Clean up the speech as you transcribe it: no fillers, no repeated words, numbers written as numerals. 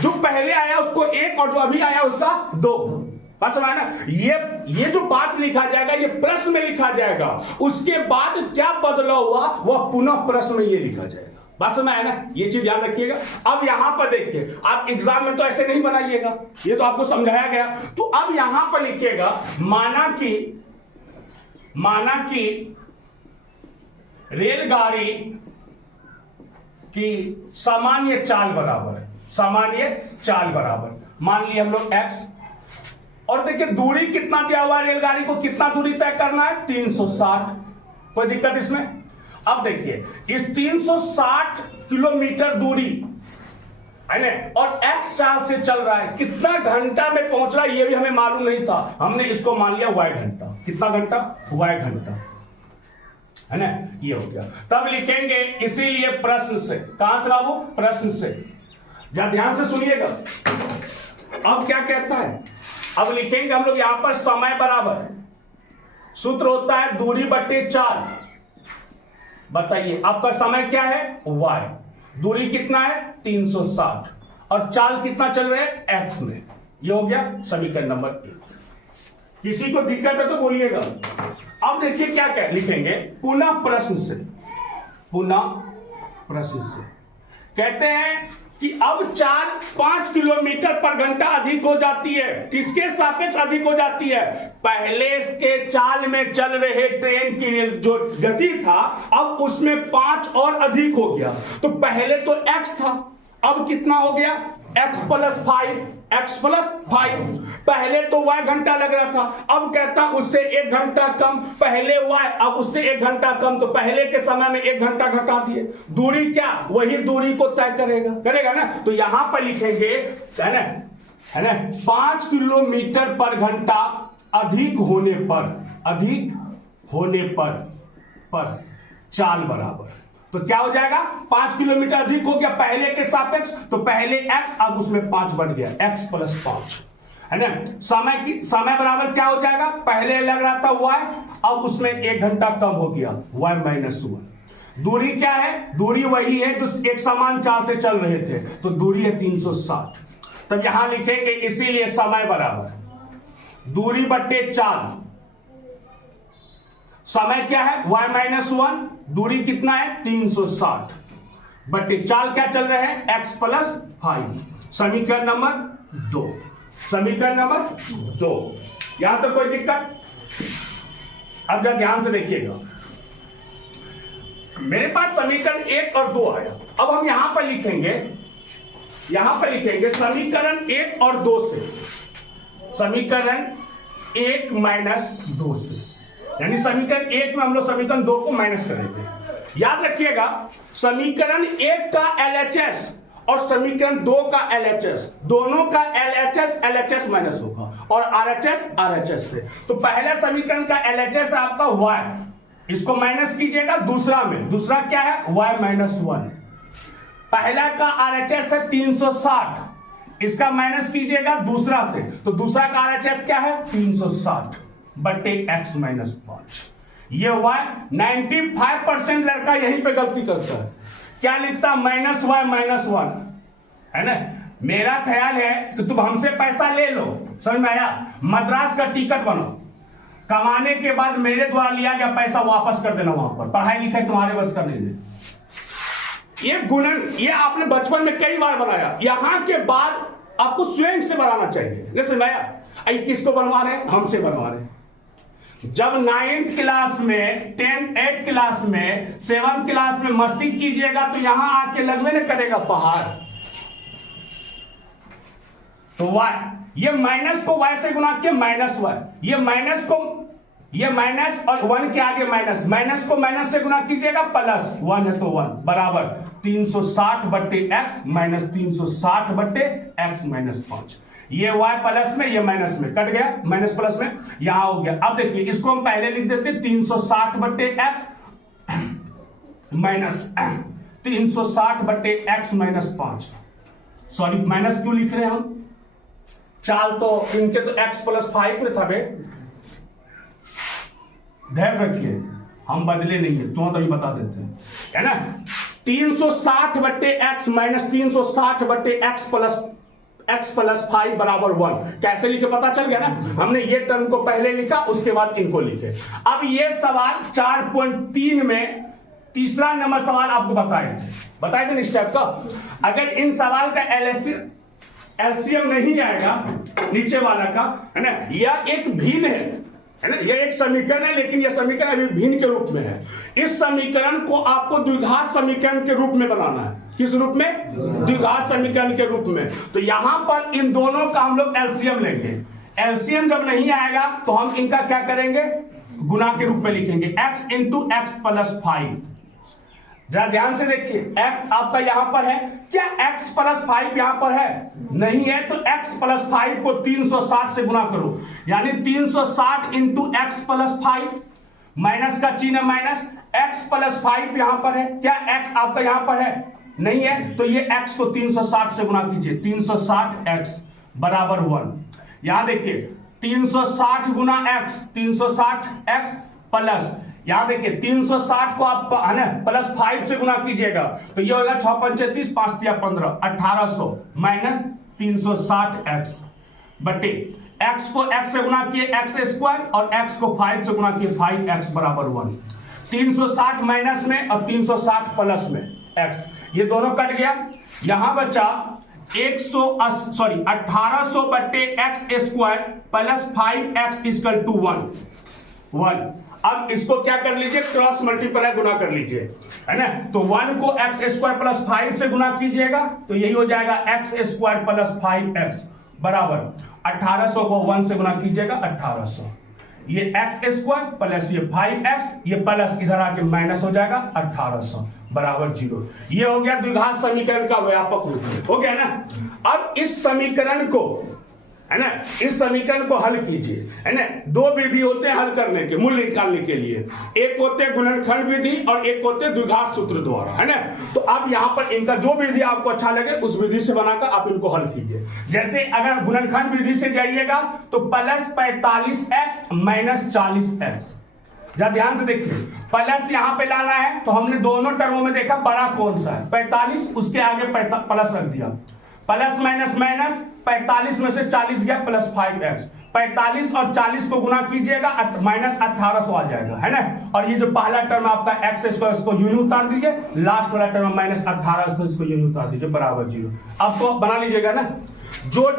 जो पहले आया उसको 1 और जो अभी आया उसका 2। बस समझ ना, ये जो बात लिखा जाएगा ये प्रश्न में लिखा जाएगा, उसके बाद क्या बदलाव हुआ वह पुनः प्रश्न में ये लिखा जाएगा। बस में है ना, ये चीज ध्यान रखिएगा। अब यहां पर देखिए, आप एग्जाम में तो ऐसे नहीं बनाइएगा, ये तो आपको समझाया गया। तो अब यहां पर लिखिएगा माना कि रेलगाड़ी की सामान्य चाल बराबर मान लिया हम लोग x, और देखिए दूरी कितना दिया हुआ है रेलगाड़ी को, कितना दूरी तय करना है 360। कोई दिक्कत इसमें? अब देखिए इस 360 किलोमीटर दूरी है ना, और x चाल से चल रहा है, कितना घंटा में पहुंच रहा है ये भी हमें मालूम नहीं था, हमने इसको मान लिया y घंटा। कितना घंटा? y घंटा, है ना, ये हो गया। तब लिखेंगे इसीलिए प्रश्न से, कहां से बाबू? प्रश्न से। जरा ध्यान से सुनिएगा, अब क्या कहता है। अब लिखेंगे हम लोग यहां पर समय बराबर, सूत्र होता है दूरी बट्टे चाल। बताइए आपका समय क्या है? y, दूरी कितना है 360, और चाल कितना चल रहा है x में। ये हो गया समीकरण नंबर 1। किसी को दिक्कत है तो बोलिएगा। अब देखिए क्या क्या लिखेंगे, पुनः प्रश्न से कहते हैं कि अब चाल 5 किलोमीटर पर घंटा अधिक हो जाती है। किसके सापेक्ष अधिक हो जाती है? पहले के चाल में चल रहे ट्रेन की जो गति था, अब उसमें 5 और अधिक हो गया। तो पहले तो x था, अब कितना हो गया? x + 5। पहले तो y घंटा लग रहा था, अब कहता उससे 1 घंटा कम। पहले y, अब उससे 1 घंटा कम, तो पहले के समय में 1 घंटा घटा दिए। दूरी क्या? वही दूरी को तय करेगा ना। तो यहां पर लिखेंगे, है ना 5 किलोमीटर पर घंटा अधिक होने पर चाल बराबर। तो क्या हो जाएगा? 5 किलोमीटर अधिक हो गया पहले के सापेक्ष, तो पहले x, अब उसमें 5 बढ़ गया, x + 5, है ना। समय बराबर क्या हो जाएगा? पहले लग रहा था y, अब उसमें 1 घंटा कम हो गया, y - 1। दूरी क्या है? दूरी वही है जो एक समान चाल से चल रहे थे, तो दूरी है 360। तब यहां लिखेंगे इसीलिए समय बराबर दूरी बट्टे चाल। समय क्या है? y - 1, दूरी कितना है 360, बट्टे चाल क्या चल रहा है x + 5। समीकरण नंबर 2। यहां तो कोई दिक्कत? अब जरा ध्यान से देखिएगा, मेरे पास समीकरण 1 और 2 आया। अब हम यहां पर लिखेंगे समीकरण 1 और 2 से, समीकरण 1 - 2 से, यानी समीकरण 1 में हम लोग समीकरण 2 को माइनस करेंगे। याद रखिएगा, समीकरण 1 का LHS और समीकरण 2 का LHS, दोनों का LHS माइनस होगा, और RHS से। तो पहले समीकरण का LHS है आपका y, इसको माइनस कीजिएगा दूसरा क्या है? y - 1। पहला का RHS है 360, इसका माइनस कीजिएगा दूसरा से, तो दूसरा का RHS क्या है 360 बट्टे x - 5। ये y 95% लड़का यहीं पे गलती करता है। क्या लिखता? -y - 1, है ना। मेरा ख्याल है कि तुम हमसे पैसा ले लो, समझ में आया? मद्रास का टिकट बनो, कमाने के बाद मेरे द्वारा लिया गया पैसा वापस कर देना वहां पर। पढ़ाई लिखाई तुम्हारे बस का नहीं है। ये गुणन, ये आपने बचपन में कई बार बनाया, यहां के बाद आपको स्वयं से बनाना चाहिए। नहीं समझ आया? किसको बनवा रहे हैं? हमसे बनवा रहे हैं। जब 9th क्लास में, 8th क्लास में, 7th क्लास में मस्ती कीजिएगा तो यहां आके लगवे न करेगा पहाड़। तो y, ये माइनस को y से गुना किया -y, ये माइनस और 1 के आगे माइनस को माइनस से गुना कीजिएगा, +1 है तो 1 बराबर 360 बट्टे x - 360 बट्टे x - 5। ये y प्लस में, ये माइनस में, कट गया, माइनस प्लस में, यहां हो गया। अब देखिए इसको हम पहले लिख देते 360 बट्टे x माइनस 360 बट्टे x - 5। सॉरी, माइनस क्यों लिख रहे हैं हम? चाल तो इनके तो x + 5 में था बे। ध्यान रखिए, हम बदले नहीं है, तो अभी बता देते हैं, है ना। 360 बट्टे x - 360 बट्टे x + x प्लस 5 बराबर 1। कैसे लिखे पता चल गया ना, हमने ये टर्म को पहले लिखा उसके बाद इनको लिखे। अब ये सवाल 4.3 में तीसरा नंबर सवाल आपको बताए थे इस टाइप का। अगर इन सवाल का एलसीएम नहीं आएगा नीचे वाला का, है ना, यह एक भिन्न है ना, यह एक समीकरण है लेकिन यह समीकरण अभी भिन्न के रूप में है। इस समीकरण को आपको द्विघात समीकरण के रूप में बनाना है। किस रूप में? द्विघात समीकरण के रूप में। तो यहां पर इन दोनों का हम लोग एलसीएम लेंगे। एलसीएम जब नहीं आएगा तो हम इनका क्या करेंगे, गुना के रूप में लिखेंगे, x इंटू एक्स प्लस 5। जरा ध्यान से देखिए, x आपका यहां पर है, क्या x प्लस 5 यहां पर है? नहीं है। तो x प्लस 5 को 360 से गुना करो, यानी 360 इंटू एक्स प्लस 5, माइनस का चिन्ह माइनस, x प्लस 5 यहां पर है, क्या x आपका यहां पर है? नहीं है। तो ये x को 360 से गुना कीजिए, 360x बराबर 1। यहां देखिए 360 गुना x, 360x प्लस, यहां देखिए 360 को आप है ना प्लस 5 से गुना कीजिएगा तो ये होगा 6 5 30 5 3 15 1800 माइनस 360x बटे x को x से गुना किए x स्क्वायर और x को 5 से गुना किए 5x बराबर 1। 360 माइनस में और 360 प्लस में x, ये दोनों कट गया। यहां बचा 1800 बटे x square plus 5x equal to 1। अब इसको क्या कर लीजिए, क्रॉस मल्टीप्लाई गुना कर लीजिए, है ना। तो 1 को एक्स स्क्वायर प्लस 5 से गुना कीजिएगा तो यही हो जाएगा एक्स स्क्वायर प्लस 5x बराबर 1800 को 1 से गुना कीजिएगा 1800। ये एक्स स्क्वायर प्लस ये 5x, ये प्लस इधर आके माइनस हो जाएगा 1800 बराबर 0। ये हो गया द्विघात समीकरण का व्यापक रूप, हो गया ना। अब इस समीकरण को, है ना, इस समीकरण को हल कीजिए, है ना। दो विधि होते हैं हल करने के, मूल्य निकालने के लिए। एक होते हैं गुणनखंड विधि और एक होते हैं द्विघात सूत्र द्वारा, है ना। तो अब यहां पर इनका जो विधि आपको अच्छा लगे उस विधि से बनाकर आप इनको हल कीजिए। जैसे अगर गुणनखंड विधि से जाइएगा तो प्लस 45x माइनस 40x। जरा ध्यान से देखिए, प्लस यहां पे लाना है तो हमने दोनों टर्मों में देखा बड़ा कौन सा है, 45, उसके आगे प्लस रख दिया, प्लस माइनस माइनस, 45 में से 40 गया प्लस 5x, 45 और 40 को गुना कीजिएगा माइनस 1800 आ जाएगा, है ना। और ये जो पहला टर्म आपका एक्स स्क्वायर इसको यूं ही उतार दीजिए, लास्ट वाला टर्म माइनस 1800 इसको यूं ही उतार दीजिए बराबर 0। अब तो बना लीजिएगा ना, जो